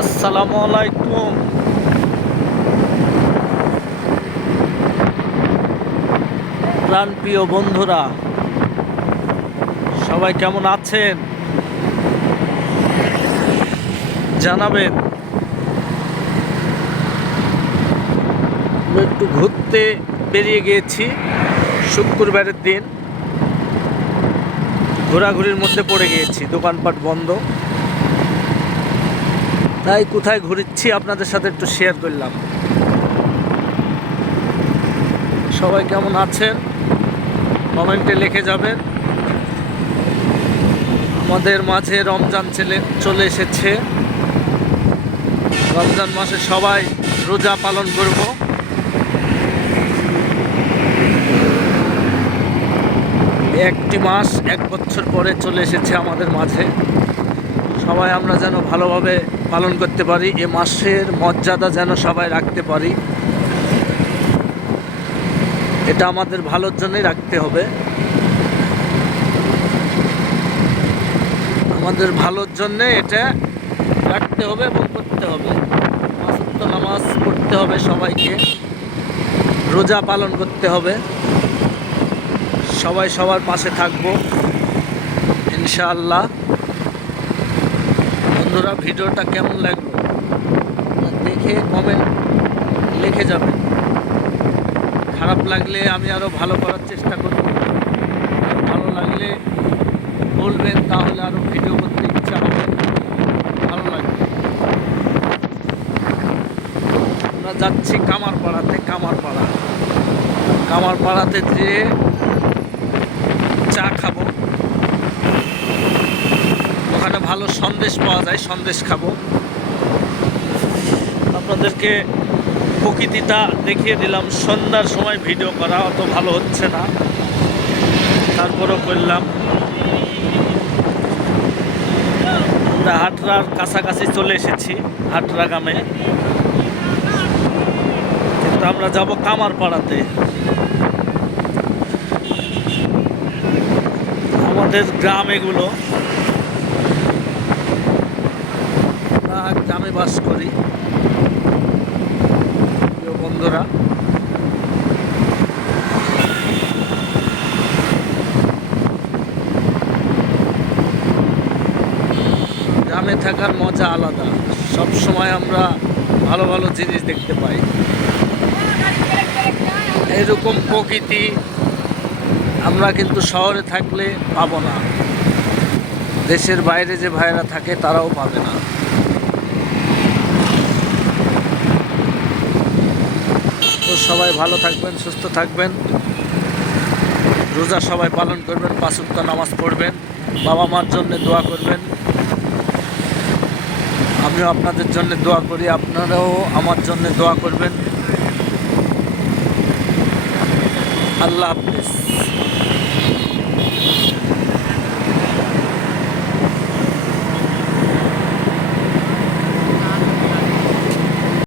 আসসালামু আলাইকুম। প্রাণপ্রিয় বন্ধুরা, সবাই কেমন আছেন জানাবেন। আমরা একটু ঘুরতে বেরিয়ে গিয়েছি, শুক্রবারের দিন ঘোরাঘুরির মধ্যে পড়ে গিয়েছি, দোকানপাট বন্ধ, তাই কোথায় ঘুরছি আপনাদের সাথে একটু শেয়ার করলাম। সবাই কেমন আছেন কমেন্টে লিখে যাবেন। আমাদের মাঝে রমজান চলে এসেছে। রমজান মাসে সবাই রোজা পালন করব। একটি মাস 1 বছর পরে চলে এসেছে আমাদের মাঝে। সবাই আমরা যেন ভালোভাবে পালন করতে পারি, এ মাসের মর্যাদা যেন সবাই রাখতে পারি। এটা আমাদের ভালোর জন্যই রাখতে হবে, আমাদের ভালোর জন্যে এটা রাখতে হবে এবং করতে হবে। পাঁচ ওয়াক্ত নামাজ পড়তে হবে, সবাইকে রোজা পালন করতে হবে। সবাই সবার পাশে থাকবো ইনশাআল্লাহ। বন্ধুরা, ভিডিওটা কেমন লাগলো দেখে কমেন্ট লিখে যাবেন। খারাপ লাগলে আমি আরও ভালো করার চেষ্টা করব, ভালো লাগলে বলবেন, তাহলে আরও ভিডিও করতে ইচ্ছা হবে, ভালো লাগবে। আমরা যাচ্ছি কামারপাড়াতে যেয়ে চা খাবো। ওখানে ভালো সন্দেশ পাওয়া যায়, সন্দেশ খাবো। আপনাদেরকে প্রকৃতিটা দেখিয়ে দিলাম। সন্ধ্যার সময় ভিডিও করা অত ভালো হচ্ছে না, তারপরও করলাম। আমরা হাটরার কাছাকাছি চলে এসেছি, হাটরা গ্রামে, কিন্তু আমরা যাব কামারপাড়াতে। আমাদের গ্রাম এগুলো, গ্রামে বাস করি বন্ধুরা। গ্রামে থাকার মজা আলাদা, সব সময় আমরা ভালো ভালো জিনিস দেখতে পাই। এরকম প্রকৃতি আমরা কিন্তু শহরে থাকলে পাবো না, দেশের বাইরে যে ভাইয়েরা থাকে তারাও পাবে না। তো সবাই ভালো থাকবেন, সুস্থ থাকবেন, রোজা সবাই পালন করবেন, 5 ওয়াক্ত নামাজ পড়বেন, বাবা মার জন্য দোয়া করবেন। আমিও আপনাদের জন্য দোয়া করি, আপনারাও আমার জন্য দোয়া করবেন। আল্লাহ হাফেজ।